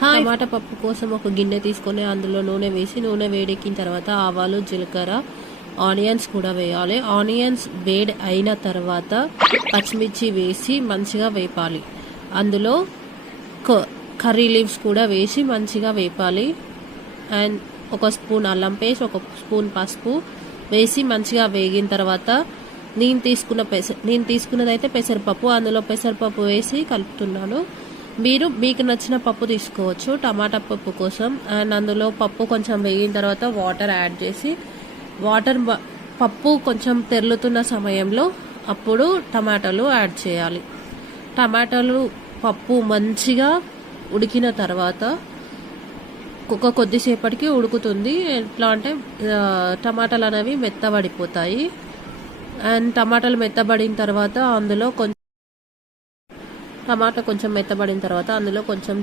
టమాటా పప్పు కోసం ఒక గిన్నె తీసుకొని అందులో నూనె వేసి నూనె వేడెక్కిన తర్వాత ఆవాలు జీలకర్ర ఆనియన్స్ కూడా వేయాలి. ఆనియన్స్ వేడి అయిన తర్వాత పచ్చిమిర్చి వేసి మంచిగా వేపాలి. అందులో కర్రీ లీవ్స్ కూడా వేసి మంచిగా వేపాలి. అండ్ ఒక స్పూన్ అల్లం పేస్ట్, ఒక స్పూన్ పసుపు వేసి మంచిగా వేగిన తర్వాత నేను తీసుకున్నదైతే పెసరపప్పు, అందులో పెసరపప్పు వేసి కలుపుతున్నాను. మీకు నచ్చిన పప్పు తీసుకోవచ్చు టమాటా పప్పు కోసం. అండ్ అందులో పప్పు కొంచెం వేగిన తర్వాత వాటర్ యాడ్ చేసి పప్పు కొంచెం తెరులుతున్న సమయంలో అప్పుడు టమాటాలు యాడ్ చేయాలి. టమాటాలు పప్పు మంచిగా ఉడికిన తర్వాత కొద్దిసేపటికి ఉడుకుతుంది. ఎట్లా అంటే టమాటాలు అనేవి మెత్తబడిపోతాయి. అండ్ టమాటాలు మెత్తబడిన తర్వాత అందులో టమాటా కొంచెం మెత్తబడిన తర్వాత అందులో కొంచెం